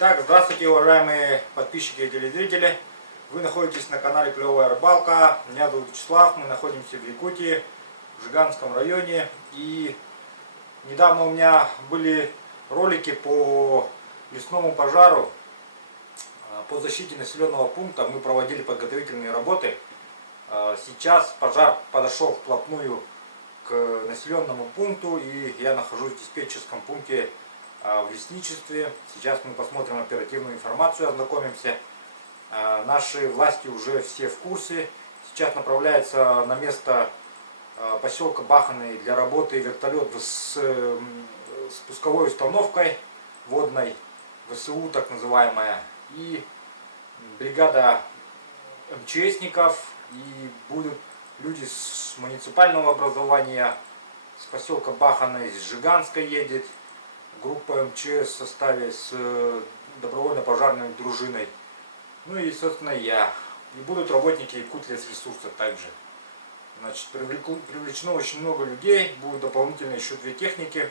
Итак, здравствуйте, уважаемые подписчики и телезрители. Вы находитесь на канале Клевая Рыбалка. Меня зовут Вячеслав, мы находимся в Якутии, в Жиганском районе. И недавно у меня были ролики по лесному пожару, по защите населенного пункта. Мы проводили подготовительные работы. Сейчас пожар подошел вплотную к населенному пункту, и я нахожусь в диспетчерском пункте в лесничестве. Сейчас мы посмотрим оперативную информацию, ознакомимся. Наши власти уже все в курсе. Сейчас направляется на место поселка Баханы для работы вертолет с спусковой установкой водной, ВСУ так называемая, и бригада МЧСников, и будут люди с муниципального образования, с поселка Бахана, из Жиганска едет группа МЧС в составе с добровольно-пожарной дружиной. Ну и, собственно, я. И будут работники Якутлесресурса также. Значит, привлечено очень много людей, будут дополнительно еще 2 техники.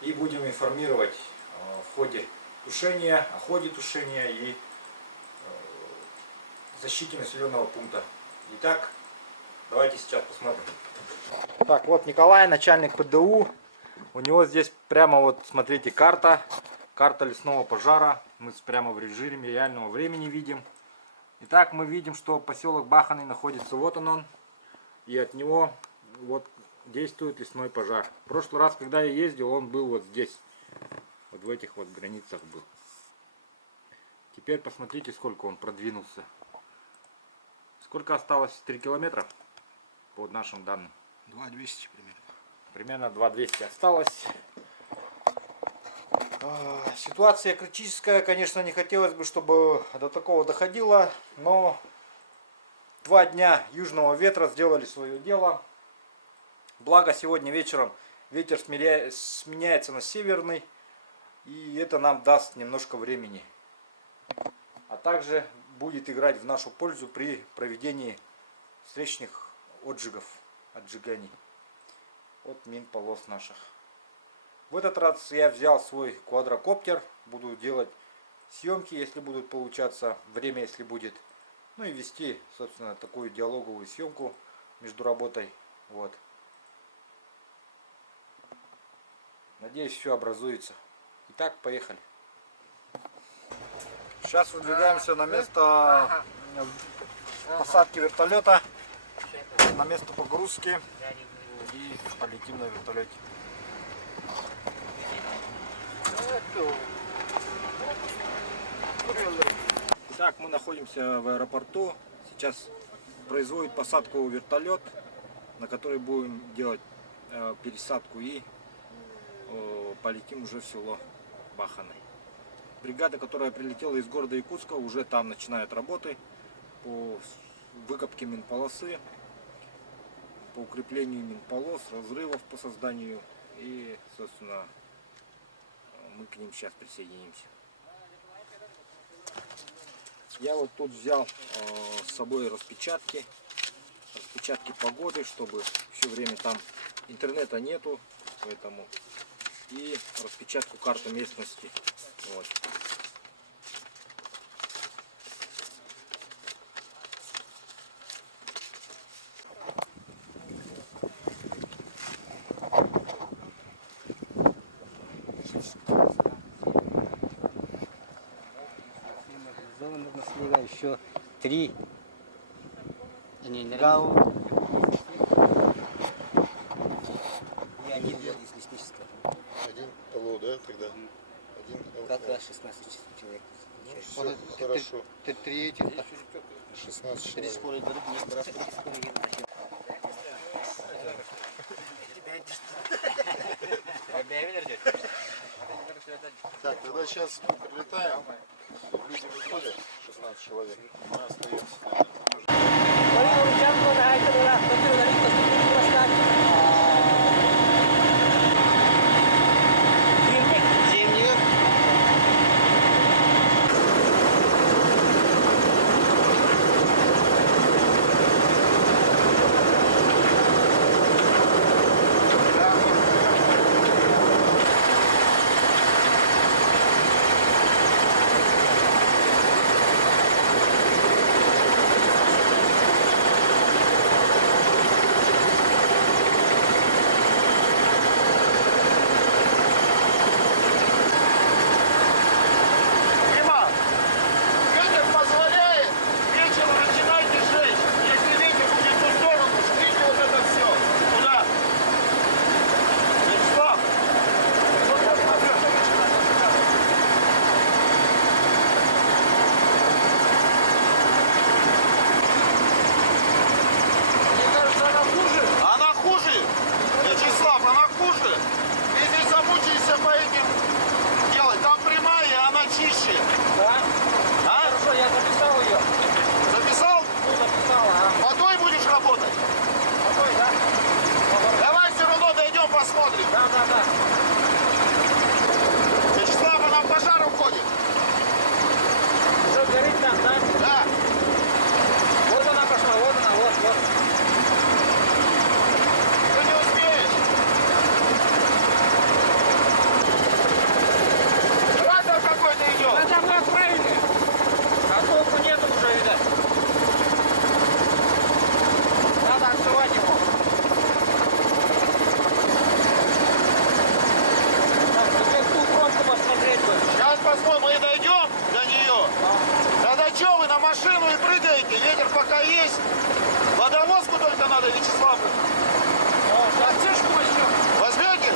И будем информировать в ходе тушения, о ходе тушения и защите населенного пункта. Итак, давайте сейчас посмотрим. Так, вот Николай, начальник ПДУ. У него здесь прямо вот, смотрите, карта лесного пожара. Мы прямо в режиме реального времени видим. Итак, мы видим, что поселок Баханы находится, вот он. И от него вот действует лесной пожар. В прошлый раз, когда я ездил, он был вот здесь. Вот в этих вот границах был. Теперь посмотрите, сколько он продвинулся. Сколько осталось? 3 километра по нашим данным. 2200 примерно. Примерно 2200 осталось. Ситуация критическая, конечно, не хотелось бы, чтобы до такого доходило, но 2 дня южного ветра сделали свое дело. Благо сегодня вечером ветер сменяется на северный, и это нам даст немножко времени. А также будет играть в нашу пользу при проведении встречных отжиганий от мин полос наших. В этот раз я взял свой квадрокоптер, буду делать съемки, если будут получаться, время если будет. Ну и вести, собственно, такую диалоговую съемку между работой. Вот. Надеюсь, все образуется. Итак, поехали. Сейчас выдвигаемся на место посадки вертолета, на место погрузки, и полетим на вертолете. Итак, мы находимся в аэропорту. Сейчас производит посадку вертолет, на который будем делать пересадку, и полетим уже в село Баханы. Бригада, которая прилетела из города Якутска, уже там начинает работы по выкопке минполосы, по укреплению минполос, разрывов по созданию, и, собственно, мы к ним сейчас присоединимся. Я вот тут взял с собой распечатки погоды, чтобы все время там интернета нету, поэтому, и распечатку карты местности. Вот. Нужно слива еще 3 гау и 1 из леснического. 1 ЛО, да, тогда? 1 ЛО. Как раз 16 человек. Ну, все, хорошо. 3 этих. 16 человек. Так, тогда сейчас мы прилетаем. Люди выходят, 16 человек. Мы остаемся. мы дойдем до нее, тогда что вы на машину и прыгаете? Ветер пока есть. Водовозку только надо, Вячеслав. Возьмете?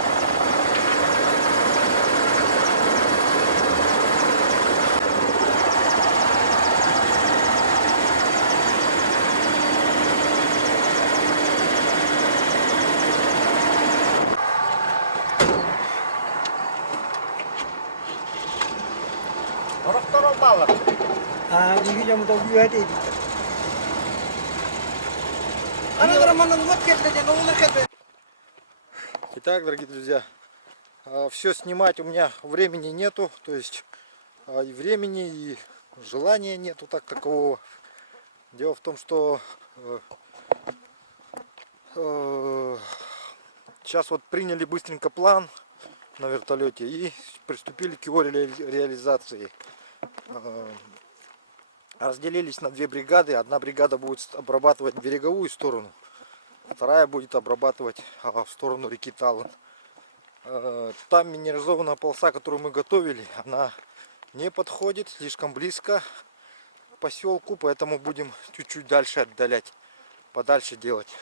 А видимо, то убивает. Итак, дорогие друзья, все снимать у меня времени нету, то есть и времени, и желания нету так такового. Дело в том, что сейчас вот приняли быстренько план на вертолете и приступили к его реализации. Разделились на две бригады. Одна бригада будет обрабатывать береговую сторону, вторая будет обрабатывать в сторону реки Талан. Там минерализованная полоса, которую мы готовили, она не подходит, слишком близко к поселку, поэтому будем чуть-чуть дальше отдалять, подальше делать.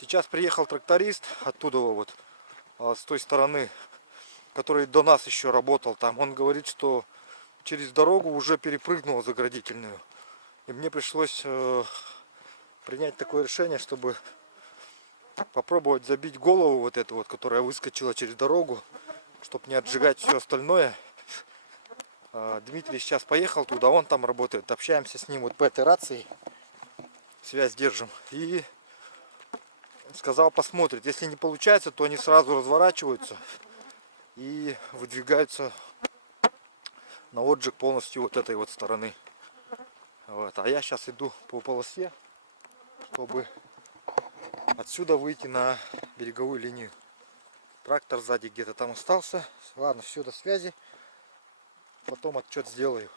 Сейчас приехал тракторист оттуда вот, с той стороны, который до нас еще работал там. Он говорит, что через дорогу уже перепрыгнул заградительную. И мне пришлось принять такое решение, чтобы попробовать забить голову вот эту вот, которая выскочила через дорогу, чтобы не отжигать все остальное. Дмитрий сейчас поехал туда, он там работает. Общаемся с ним вот по этой рации. Связь держим. И сказал, посмотрит. Если не получается, то они сразу разворачиваются и выдвигаются на отжиг полностью вот этой вот стороны. Вот. А я сейчас иду по полосе, чтобы отсюда выйти на береговую линию. Трактор сзади где-то там остался. Ладно, все, до связи. Потом отчет сделаю.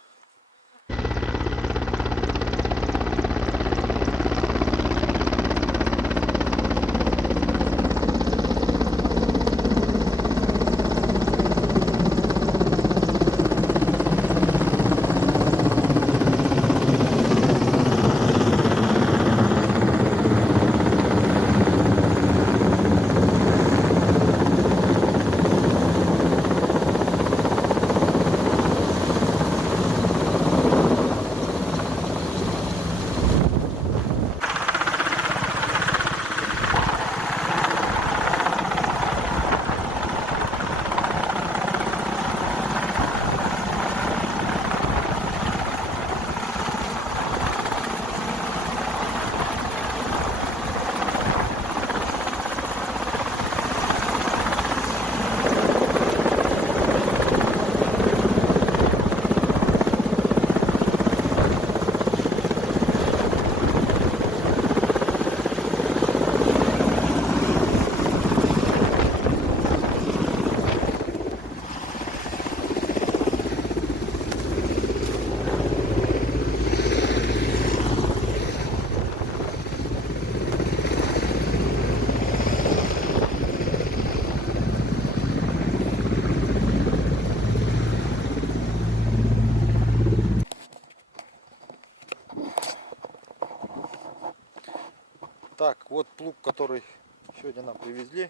Так, вот плуг, который сегодня нам привезли.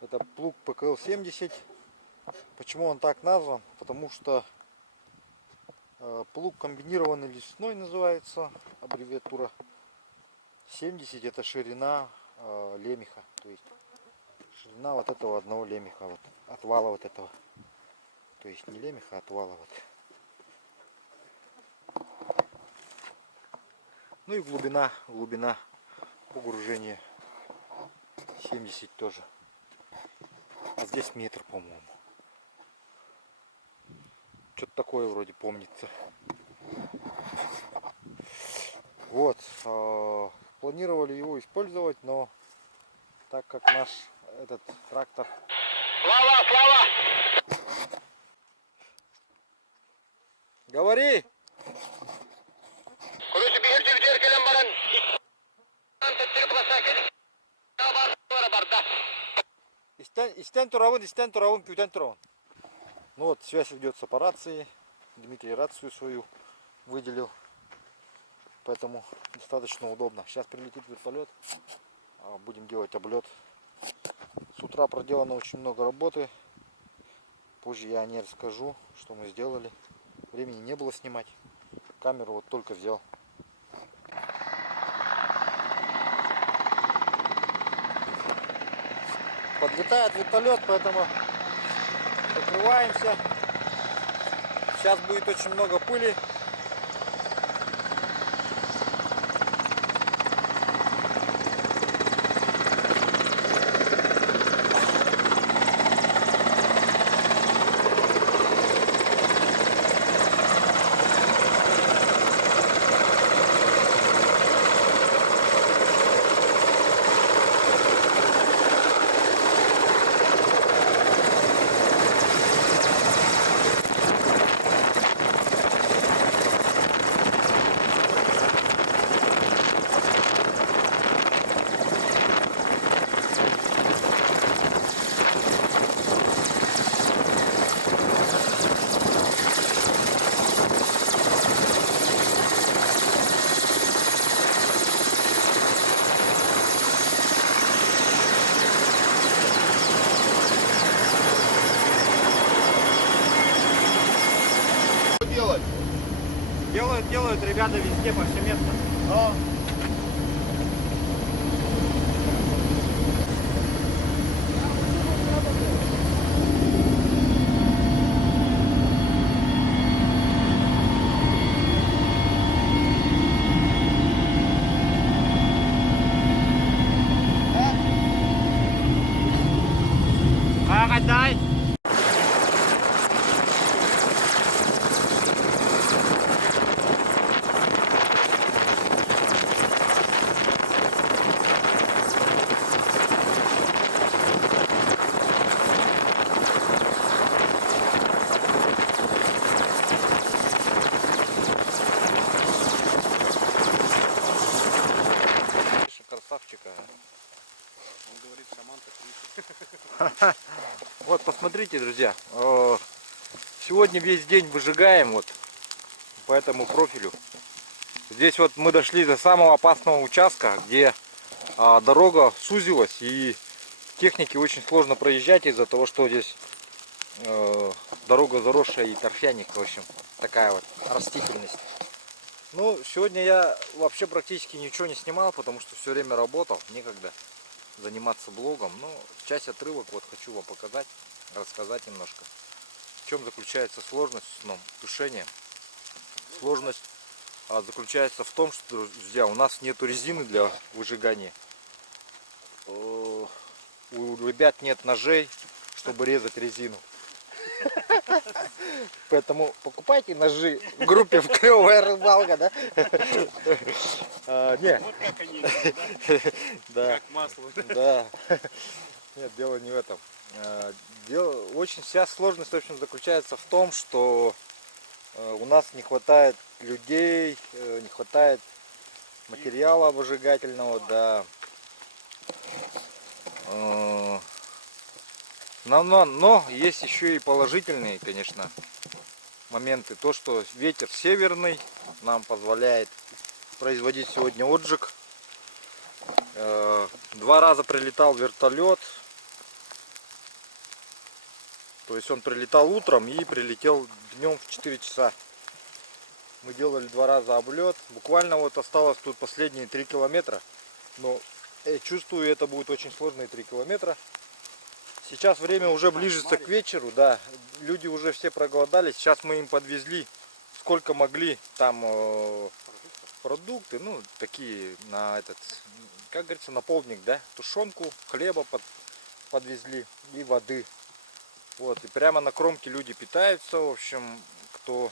Это плуг ПКЛ-70. Почему он так назван? Потому что плуг комбинированный лесной называется, аббревиатура. 70 это ширина лемеха, то есть ширина вот этого одного лемеха, вот отвала вот этого. То есть не лемеха, а отвала вот. Ну и глубина погружения 70 тоже. А здесь метр, по-моему. Что-то такое вроде помнится. Вот. Планировали его использовать, но так как наш этот трактор... Слава! Говори! Истен туравын, кютен туравын. Ну вот, связь ведется по рации. Дмитрий рацию свою выделил. Поэтому достаточно удобно. Сейчас прилетит вертолет. Будем делать облет. С утра проделано очень много работы. Позже я о ней расскажу, что мы сделали. Времени не было снимать. Камеру вот только взял. Подлетает вертолет, поэтому закрываемся. Сейчас будет очень много пыли. Делать? Делают ребята везде, повсеместно. А? Дай. Красавчика. Он говорит, Саманта. Вот, посмотрите, друзья. Сегодня весь день выжигаем вот по этому профилю. Здесь вот мы дошли до самого опасного участка, где дорога сузилась и технике очень сложно проезжать из-за того, что здесь дорога заросшая и торфяник, в общем, такая вот растительность. Ну, сегодня я вообще практически ничего не снимал, потому что все время работал, некогда заниматься блогом. Но часть отрывок вот хочу вам показать, рассказать немножко. В чем заключается сложность тушения. Сложность заключается в том, что, друзья, у нас нету резины для выжигания. У ребят нет ножей, чтобы резать резину. Поэтому покупайте ножи в группе в Клевая Рыбалка, да? Нет. Вот как они, да? Как масло. Да. Нет, дело не в этом. Вся сложность, в общем, заключается в том, что у нас не хватает людей, не хватает материала выжигательного, да. Но есть еще и положительные, конечно, моменты. То, что ветер северный нам позволяет производить сегодня отжиг. 2 раза прилетал вертолет. То есть он прилетал утром и прилетел днем в 4 часа. Мы делали 2 раза облет. Буквально вот осталось тут последние 3 километра. Но я чувствую, это будет очень сложные 3 километра. Сейчас время уже ближется к вечеру, да, люди уже все проголодались. Сейчас мы им подвезли сколько могли там продукты, ну такие на этот, как говорится, на полдник, да, тушенку, хлеба подвезли и воды. Вот, и прямо на кромке люди питаются, в общем, кто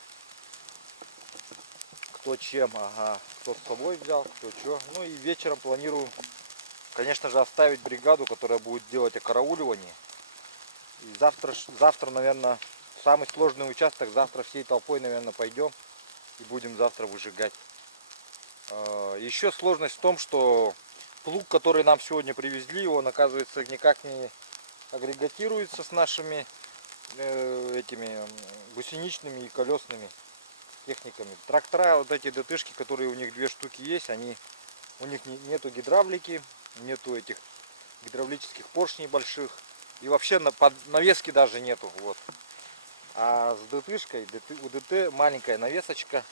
чем, ага, кто с собой взял, кто что. Ну и вечером планирую, конечно же, оставить бригаду, которая будет делать окарауливание. И завтра, наверное, самый сложный участок, завтра всей толпой, наверное, пойдем и будем завтра выжигать. Еще сложность в том, что плуг, который нам сегодня привезли, он, оказывается, никак не агрегатируется с нашими этими гусеничными и колесными техниками. Трактора, вот эти ДТшки, которые у них 2 штуки есть, у них нету гидравлики, нету этих гидравлических поршней больших. И вообще навески даже нету. Вот. А с ДТшкой, у ДТ маленькая навесочка.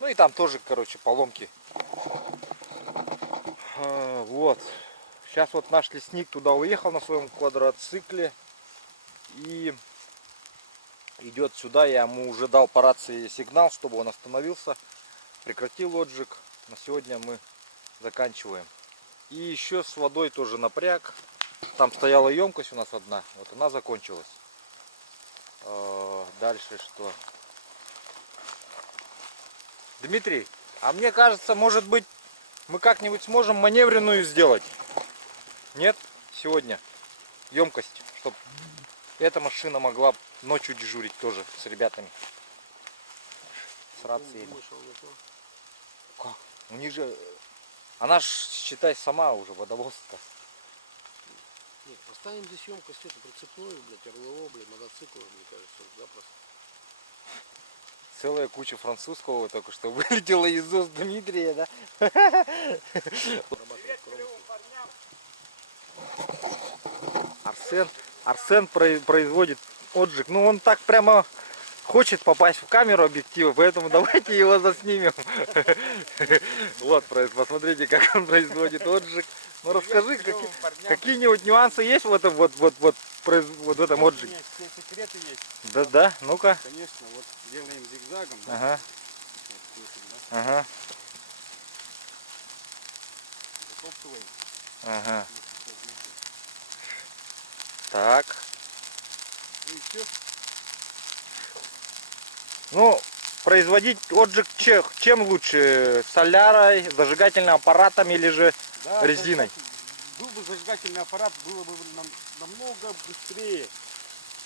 Ну и там тоже, короче, поломки. Вот. Сейчас вот наш лесник туда уехал на своем квадроцикле. И идет сюда. Я ему уже дал по рации сигнал, чтобы он остановился. Прекратил отжиг. На сегодня мы заканчиваем. И еще с водой тоже напряг. Там стояла емкость у нас одна. Вот она закончилась. Дальше что? Дмитрий, а мне кажется, может быть, мы как-нибудь сможем маневренную сделать? Нет? Сегодня. Емкость. Чтобы эта машина могла ночью дежурить тоже с ребятами. С рациями. Как? У них же... Она ж, считай, сама уже водовозка. Нет, поставим здесь емкость, это прицепную, блядь, РЛО, блядь, мотоциклов, мне кажется, запросто. Целая куча французского только что вылетела из уст Дмитрия, да? Арсен производит отжиг. Ну он так прямо хочет попасть в камеру объектива, поэтому давайте его заснимем. Вот, посмотрите, как он производит отжиг. Ну расскажи, какие-нибудь нюансы есть в этом вот в этом отжиге? Все секреты есть. Да, ну-ка. Конечно, вот делаем зигзагом. Да? Ага. Ага. Затоптываем. Ага. Так. Ну и все. Ну, производить отжиг чем лучше? Солярой, зажигательным аппаратом или же Да, резиной? Был бы зажигательный аппарат, было бы намного быстрее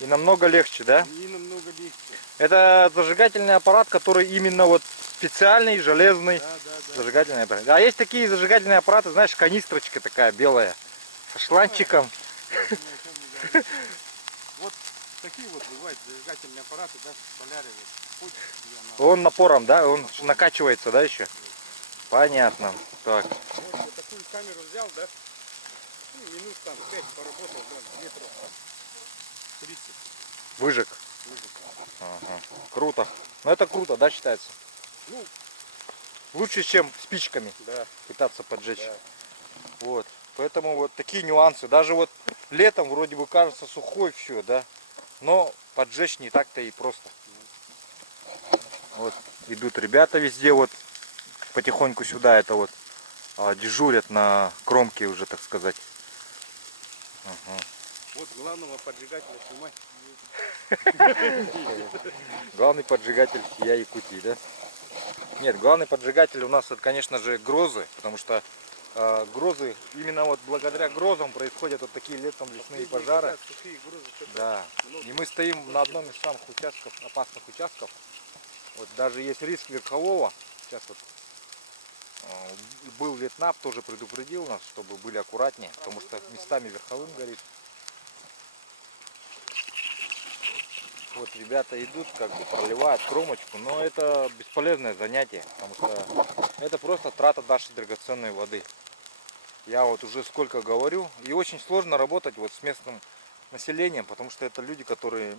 И намного легче, да? и намного легче. Это зажигательный аппарат, который именно вот специальный, железный Да. зажигательный аппарат. А есть такие зажигательные аппараты, знаешь, канистрочка такая белая, со шланчиком. Вот такие вот бывают зажигательные аппараты, да, в соляре. Вот, Он напором, да? Он накачивается, да, еще? Понятно. Так. вот такую камеру взял, да, ну, минут там 5 поработал, да, метров 30. Выжиг. Ага. Круто. Ну это круто, да, считается? Ну, Лучше, чем спичками да. пытаться поджечь. Да. Вот. Поэтому вот такие нюансы. Даже вот летом вроде бы кажется сухой все, да? Но поджечь не так-то и просто. Вот идут ребята везде, вот потихоньку сюда, это вот дежурят на кромке уже, так сказать. Ага. Вот главного поджигателя снимать. Главный поджигатель я Якутии, да? Нет, главный поджигатель у нас это, конечно же, грозы, потому что грозы, именно вот благодаря грозам происходят вот такие летом лесные пожары. Да. И мы стоим на одном из самых участков, опасных участков. Вот даже есть риск верхового. Сейчас вот был Ветнап, тоже предупредил нас, чтобы были аккуратнее, потому что местами верховым горит. Вот ребята идут, как бы проливают кромочку, но это бесполезное занятие, потому что это просто трата нашей драгоценной воды. Я вот уже сколько говорю, и очень сложно работать вот с местным населением, потому что это люди, которые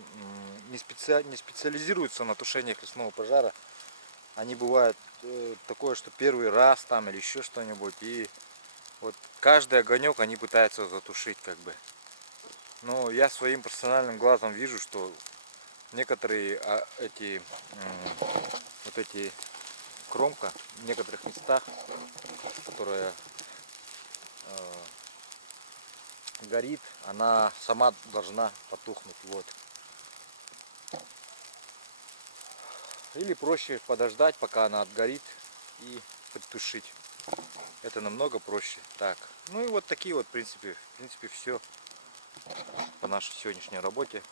не специализируются на тушениях лесного пожара. Они бывают такое, что первый раз там или еще что-нибудь, и вот каждый огонек они пытаются затушить, как бы. Но я своим профессиональным глазом вижу, что некоторые вот эти кромка в некоторых местах, которая горит, она сама должна потухнуть. Вот. Или проще подождать, пока она отгорит, и подтушить. Это намного проще. Так. Ну и вот такие вот, в принципе все по нашей сегодняшней работе.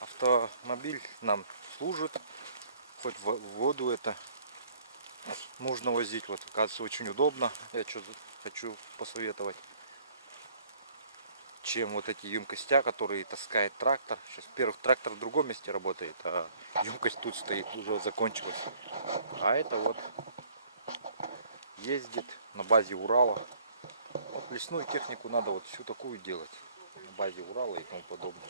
Автомобиль нам служит, хоть в воду это нужно возить, вот оказывается очень удобно, я что хочу посоветовать. чем вот эти емкостя, которые таскает трактор. Сейчас, во-первых, трактор в другом месте работает, а емкость тут стоит, уже закончилась. А это вот ездит на базе Урала. Вот лесную технику надо вот всю такую делать на базе Урала и тому подобное.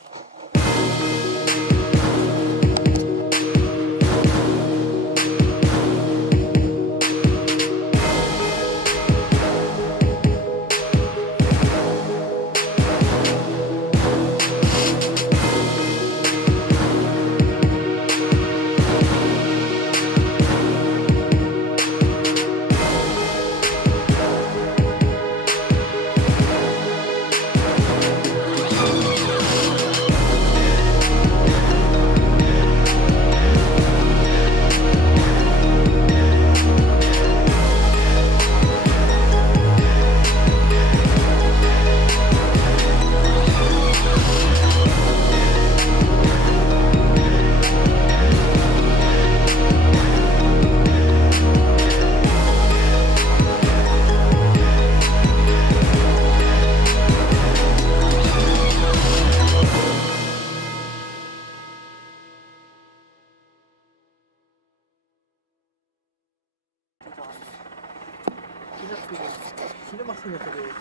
진짜 막 생겼어요.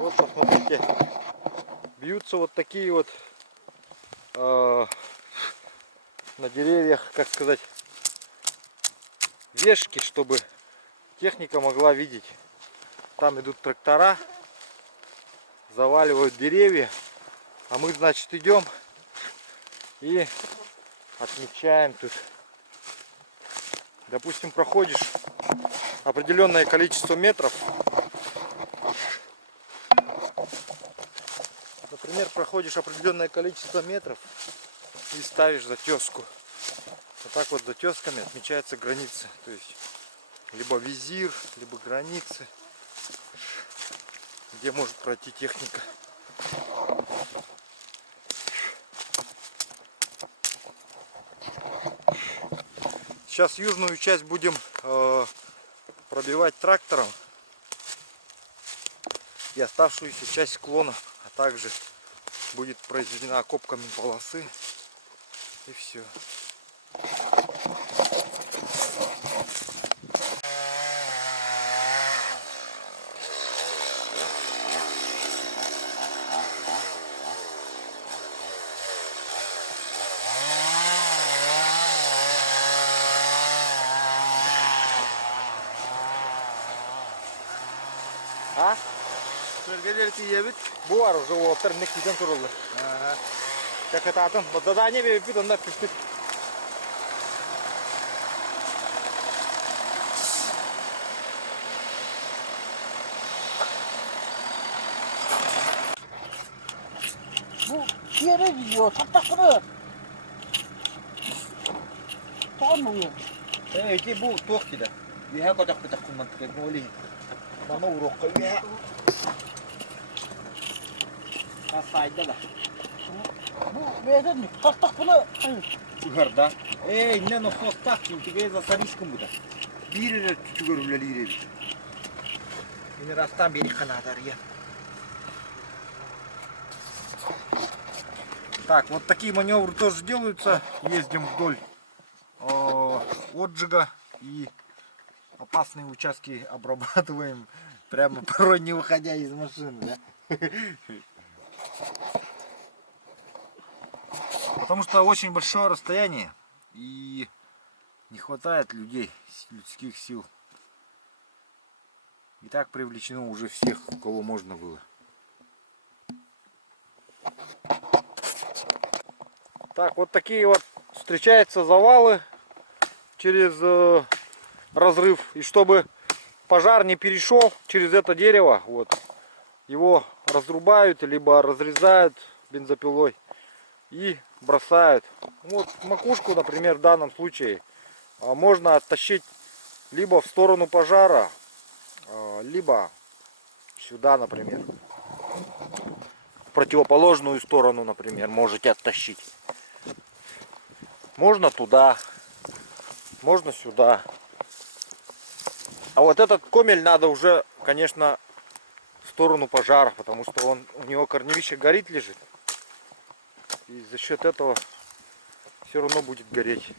Вот посмотрите, бьются вот такие вот на деревьях, как сказать, вешки, чтобы техника могла видеть. Там идут трактора, заваливают деревья, а мы, значит, идем и отмечаем тут. Допустим, проходишь определенное количество метров. Например, проходишь определенное количество метров и ставишь затеску. Вот так вот затесками отмечается граница. То есть либо визир, либо границы, где может пройти техника. Сейчас южную часть будем пробивать трактором. И оставшуюся часть склона. А также будет произведена окопками полосы. И все. А? Bu var уже o ternek giden turuldu. Как это атом? Вот задание бепит, он напипит. Bu yere gidiyor. Taktakını. Tanımıyor. Эти bu тох кида. Виха котак пытак куман ткай моли. Мама урокка виха. Асайда да. Bu neden mi? Taktakını. Угарда. Не но хостак, тебе за саришком буда. Бирер чугурулали иреби. Ини растан бери канадар я. Так, вот такие маневры тоже делаются. Ездим вдоль отжига и опасные участки обрабатываем, прямо порой не выходя из машины, да? Потому что очень большое расстояние и не хватает людей, людских сил. И так привлечено уже всех, кого можно было. Так, вот такие вот встречаются завалы через разрыв. И чтобы пожар не перешел через это дерево, вот, его разрубают, либо разрезают бензопилой и бросают. Вот макушку, например, в данном случае можно оттащить либо в сторону пожара, либо сюда, например. В противоположную сторону, например, можете оттащить. Можно туда, можно сюда. А вот этот комель надо уже, конечно, в сторону пожара, потому что у него корневище горит лежит. И за счет этого все равно будет гореть.